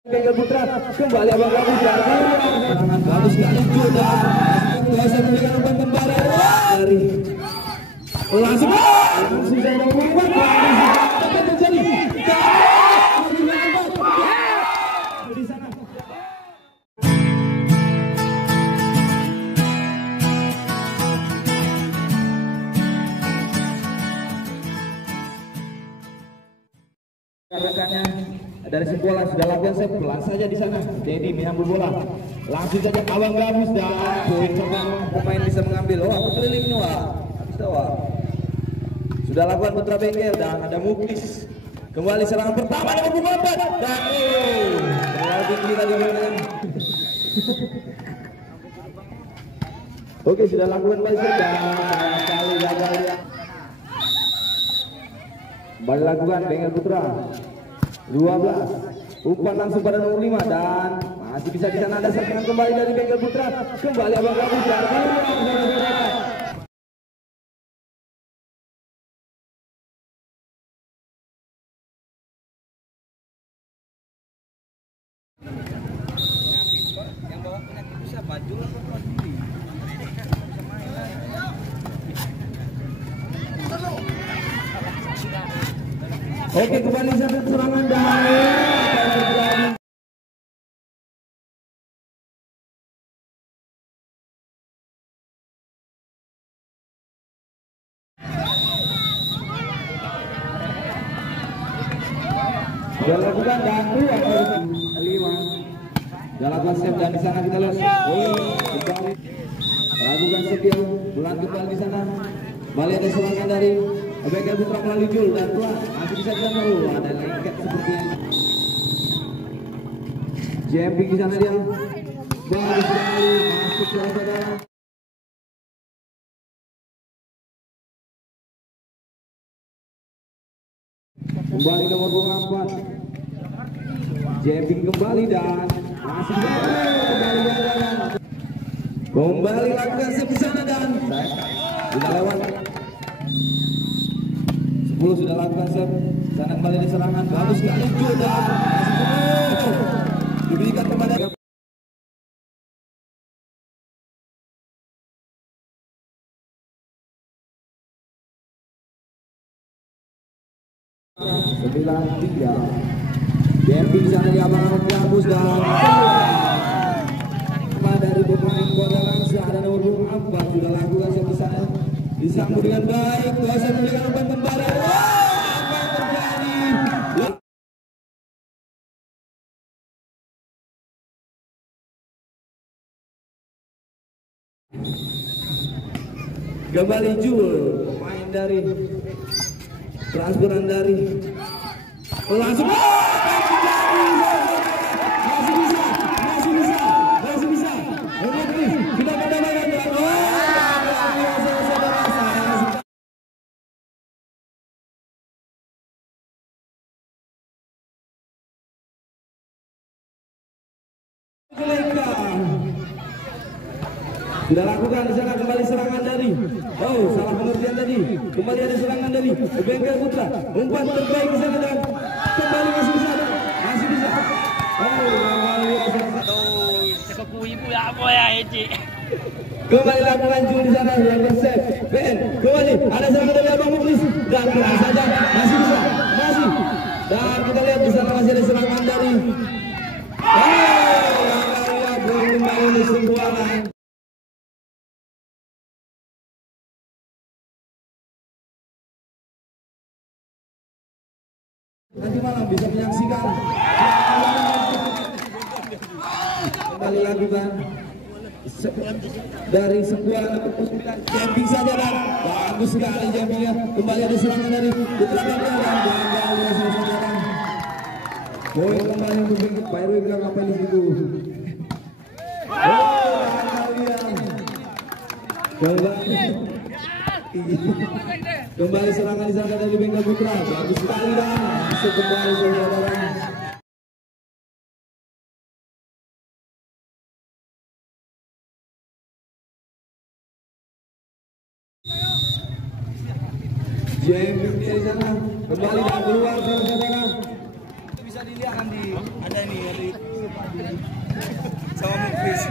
Bengkel Putra kembali abang bagus serangan bagus sekali juga kuasa memberikan umpan kembali dari langsung sudah membuat akan terjadi di sana. Rekannya dari sekolah sudah latihan saya pelan saja di sana. Dedi menyambut bola, langsung saja Abang Gabus dan poin pertama pemain bisa mengambil. Oh, aku keliling Noah, habis tawa. Sudah lakukan Putra Bengkel dan ada Muklis. Kembali serangan pertama dengan buku 4 dan terlalu tinggi tadi dengan. Oke, sudah lakukan kembali saja. Kali gagal ya. Kembali lakukan Bengkel Putra. 12 umpan langsung pada nomor 5 dan masih bisa di sana ada serangan kembali dari Bengkel Putra. Kembali Abang Gabus yang bawa penyakit bisa baju Oke, kembali satu serangan dari sudah lakukan dan 5 lakukan save dan di sana kita lihat kembali lakukan save yang bulan kembali di sana. Kembali ada serangan dari Bengkel Putra melalui Jul dan Tuan masih bisa dilakukan. Ada lengket sepertinya. Jumping di sana dia. Bagus sekali masuk ke saudara. Kembali nomor 24. Jumping kembali dan masih kembali lakukan save di sana dan sudah lewat. 10 sudah lakukan save. Sana kembali di serangan bagus sekali juga. Diberikan kepada sembilan 3. DMP di sana di Abang Gabus dan dari pemain bola langsung ada nomor 24 sudah lakukan save di sana. Disambut dengan baik, kuasa memberikan umpan kembali. Apa yang terjadi? Kembali Jul, pemain dari transferan dari langsung. Masih bisa. Kita mendapatkan sudah lakukan di sana kembali serangan dari salah pengertian tadi. Kembali ada serangan dari Bengkel Putra. Umpan terbaik di sana dan kembali masih bisa. Kembali lakukan Jul di sana lakukan save. Ben kembali ada serangan dari Abang Muklis dan keras saja masih bisa. Dan kita lihat di sana masih ada serangan dari kembali sebuah nanti malam bisa menyaksikan kembali lakukan dari sebuah jumping saja dan bagus sekali jumpingnya. Kembali ada serangan dari Putra Bengkel dan gagal ya saudara. Poin kembali untuk Pak Irwin bilang apa di situ. Kembali serangan di sana dari Bengkel Putra. Bagus sekali dan masuk kembali saudara. JMU di sana kembali dan keluar saudara. Itu bisa dilihat kan di ada sama Muklis.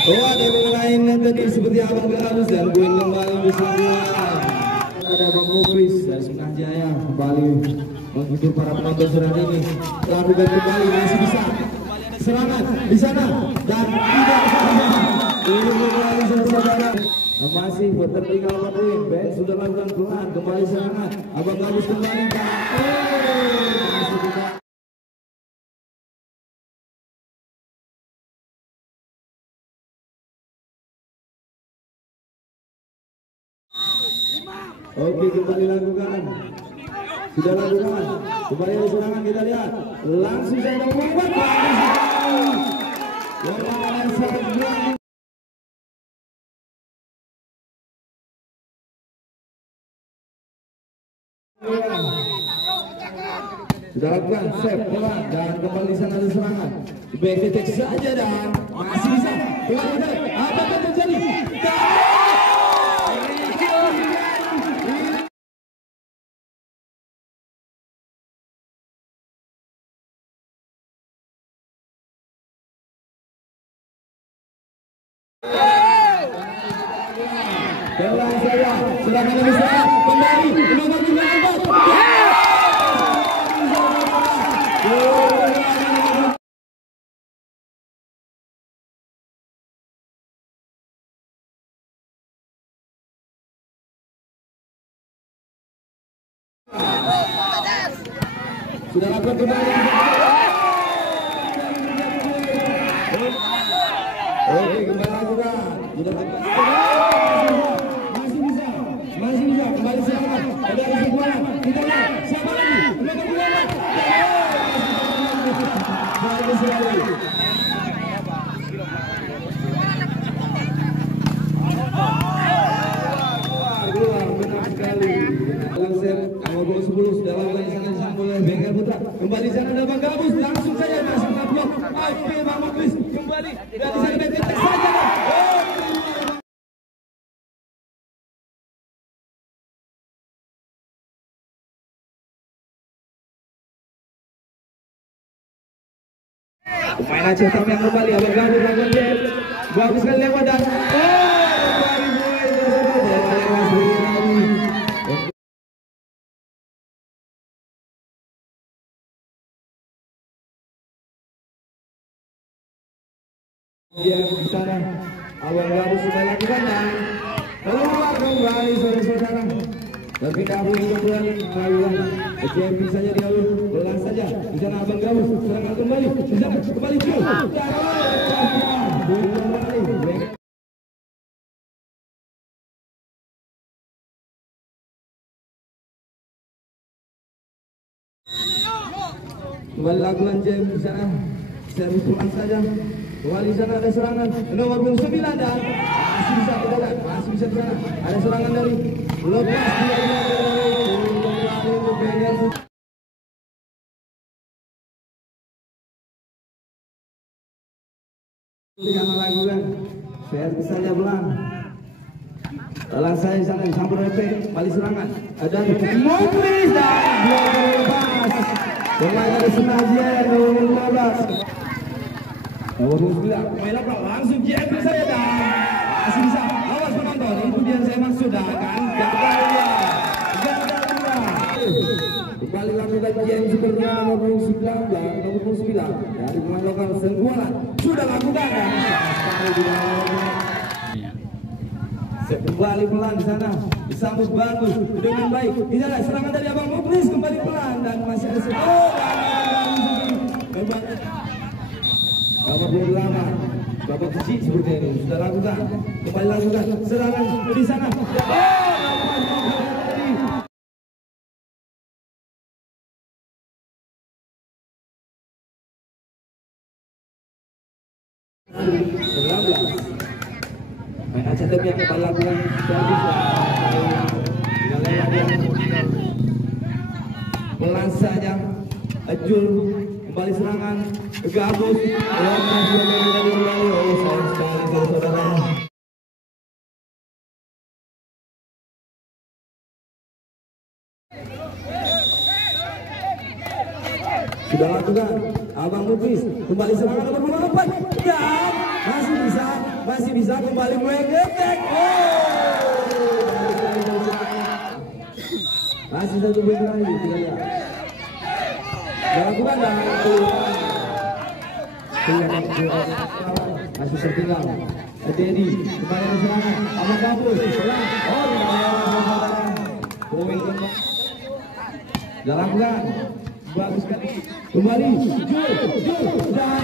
Oh, ada pemain yang tadi seperti Abang Galus dan poin kembali bersama. Ada Abang Muklis dari Sunah Jaya kembali menghibur para penonton surat ini. Lakukan kembali masih bisa serangan di sana dan tidak ini kembali saudara. Masih bertertinggal 4 poin. Ben sudah lakukan pelan kembali serangan. Abang Galus kembali. Masih tidak. Oke, kembali lakukan. Sudah lakukan. Kembali ada serangan, kita lihat. Langsung saja membuat. Sudah lakukan, save, pelan, dan kembali sana ada serangan. Back saja dan masih bisa. Apa yang terjadi? Pelan saja, serangan yang bisa kembali nomor 4. Sudah lakukan kembali. Oke, kembali lakukan. Sudah masih bisa kembali serangan. Ada sebuah. Kita lihat siapa lagi. Bagus sekali. Keluar benar sekali. Langsir nomor 10 sudah lakukan di sana oleh Bengkel Putra. Kembali sana ada Bang Gabus, langsung saja masuk ke blok. Oke, Bang Muklis kembali dari sana Bengkel saja. Pemain Aceh Tam yang kembali Abang Gabus lakukan jab. Bagus sekali lewat dan di sana Abang Gabus sudah lakukan dan keluar kembali saudara-saudara. Berpindah poin kembali melakukan JMP saja di alur pelan saja di sana Abang Gabus serangan kembali di sana kembali jauh kembali. Kembali lakukan jam di sana servis pelan saja. Kembali sana ada serangan nomor 9 dan masih bisa berjalan, masih bisa di sana. Ada serangan dari lepas jangan lakukan servis saja pelan. Pelan saya di sana disampur efek, kembali serangan. Ada Muklis dan bola lepas. Pemain dari Sunah Jaya nomor 15. Nomor 9, pemain lokal langsung JMP saya dan masih bisa. Awas penonton, itu dia yang saya maksud dan kan gagal dia. Kembali lakukan JMP seperti nomor 19, nomor 9 dari pemain lokal Sengkualan sudah lakukan dan sekali di dalam. Kembali pelan di sana, disambut bagus dengan baik. Di sana serangan dari Abang Muklis kembali pelan dan masih ada nomor 28 Bapak Cici seperti ini sudah lakukan, kembali lakukan serangan di sana. Main Aceh Tam yang kembali lakukan pelan saja. Ajul kembali serangan Gabus saudara. Sudah lakukan Abang Muklis kembali serangan nomor 4 dan masih bisa kembali mengetek. Masih satu bola lagi dilakukan dan masih tertinggal. Dedi kembali serangan Abang Bagus serang. Poin dilakukan bagus sekali kembali Jul dan